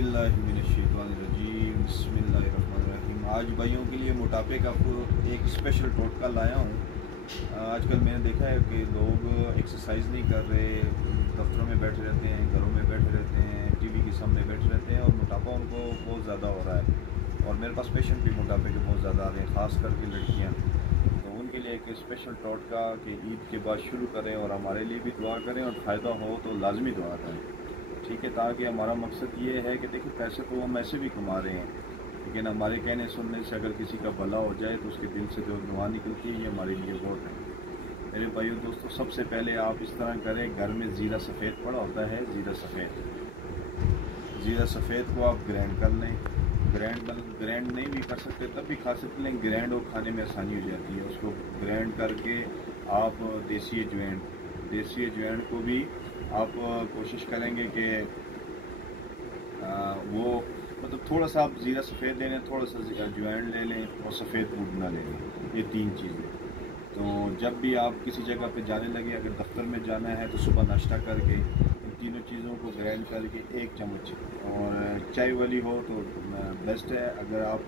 बिस्मिल्लाहिर्रहमानिर्रहीम। आज भाइयों के लिए मोटापे का एक स्पेशल टोटका लाया हूँ। आजकल मैंने देखा है कि लोग एक्सरसाइज नहीं कर रहे, दफ्तरों में बैठे रहते हैं, घरों में बैठे रहते हैं, टीवी के सामने बैठे रहते हैं और मोटापा उनको बहुत ज़्यादा हो रहा है। और मेरे पास पेशेंट भी मोटापे के बहुत ज़्यादा आ रहे हैं, ख़ास करके लड़कियाँ। तो उनके लिए एक स्पेशल टोटका कि ईद के बाद शुरू करें और हमारे लिए भी दुआ करें और फ़ायदा हो तो लाजमी दुआ करें, ठीक है। ताकि हमारा मकसद ये है कि देखिए पैसे तो हम ऐसे भी कमा रहे हैं, लेकिन हमारे कहने सुनने से अगर किसी का भला हो जाए तो उसके दिल से जो दुआ निकलती है ये हमारे लिए बहुत है। मेरे भाइयों दोस्तों, सबसे पहले आप इस तरह करें, घर में ज़ीरा सफ़ेद पड़ा होता है, ज़ीरा सफ़ेद को आप ग्राइंड कर लें। ग्राइंड नहीं भी कर सकते तब भी खा सकते, लेकिन ग्राइंड और खाने में आसानी हो जाती है। उसको ग्राइंड करके आप देसी अजवाइन को भी आप कोशिश करेंगे कि वो मतलब थोड़ा सा आप ज़ीरा सफ़ेद ले लें, थोड़ा सा अजवाइन ले लें और सफ़ेद पुदीना ले लें, ये तीन चीज़ें। तो जब भी आप किसी जगह पे जाने लगे, अगर दफ्तर में जाना है तो सुबह नाश्ता करके इन तीनों चीज़ों को ग्राइंड करके एक चम्मच, और चाय वाली हो तो बेस्ट है। अगर आप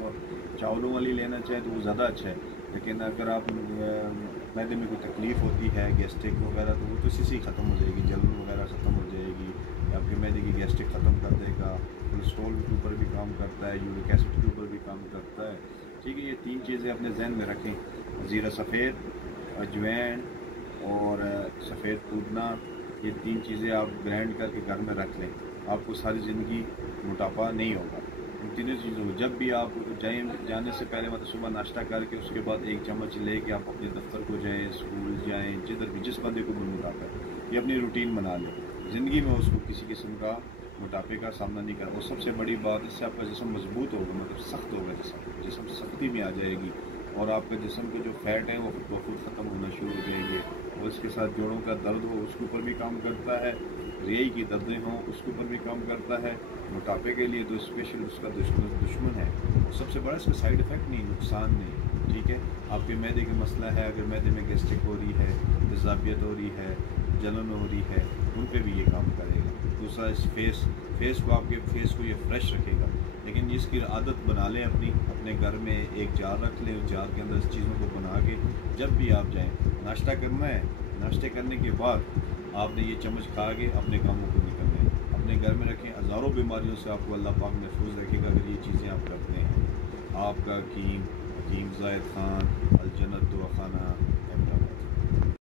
चावलों वाली लेना चाहें तो वो ज़्यादा अच्छा है, लेकिन अगर आप मैदे में कोई तकलीफ़ होती है, गैस्ट्रिक वगैरह, तो वो तो इसी से ख़त्म हो जाएगी, जलन वगैरह ख़त्म हो जाएगी, आपके मैदे की गैस्ट्रिक ख़त्म कर देगा। कोलेस्ट्रॉल के ऊपर भी काम करता है, यूरिक एसिड के ऊपर भी काम करता है, ठीक है। ये तीन चीज़ें अपने जहन में रखें, ज़ीरा सफ़ेद, अजवाइन और सफ़ेद पुदीना, ये तीन चीज़ें आप ग्राइंड करके घर में रख लें, आपको सारी ज़िंदगी मोटापा नहीं होगा। इन तीनों चीज़ों को जब भी आप जाने से पहले, मतलब सुबह नाश्ता करके उसके बाद एक चम्मच लेके आप अपने दफ्तर को जाएँ, स्कूल जाएँ, जिधर भी जिस बंदे को भी मोटापा है, ये अपनी रूटीन बना लें। ज़िंदगी में उसको किसी किस्म का मोटापे का सामना नहीं करना। और सबसे बड़ी बात, इससे आपका जिस्म मजबूत होगा, मतलब सख्त होगा, जिस्म सख्ती में आ जाएगी और आपका जिस्म के जो फैट है वो खुद ख़त्म होना शुरू हो जाएंगे। और इसके साथ जोड़ों का दर्द हो उसके ऊपर भी काम करता है, रेई की दर्दें हों उसके ऊपर भी काम करता है। मोटापे के लिए तो स्पेशल उसका दुश्मन है, और सबसे बड़ा इसका साइड इफ़ेक्ट नहीं, नुकसान नहीं, ठीक है। आपके मैदे का मसला है, अगर मैदे में गैस्ट्रिक हो रही है, तेज़ाबियत हो रही है, जलन हो रही है, उन पे भी ये काम करेगा। दूसरा, इस फेस को, आपके फेस को ये फ्रेश रखेगा। लेकिन इसकी आदत बना लें अपने घर में एक जार रख लें, उस जार के अंदर इस चीज़ों को बना के जब भी आप जाएं, नाश्ता करना है, नाश्ते करने के बाद आपने ये चम्मच खा के अपने कामों को निकलना है, अपने घर में रखें। हज़ारों बीमारियों से आपको अल्लाह पाक महफूज रखेगा अगर ये चीज़ें आप करते हैं। आपका हकीम ज़ाहिद खान, अल जन्नत दवाखाना।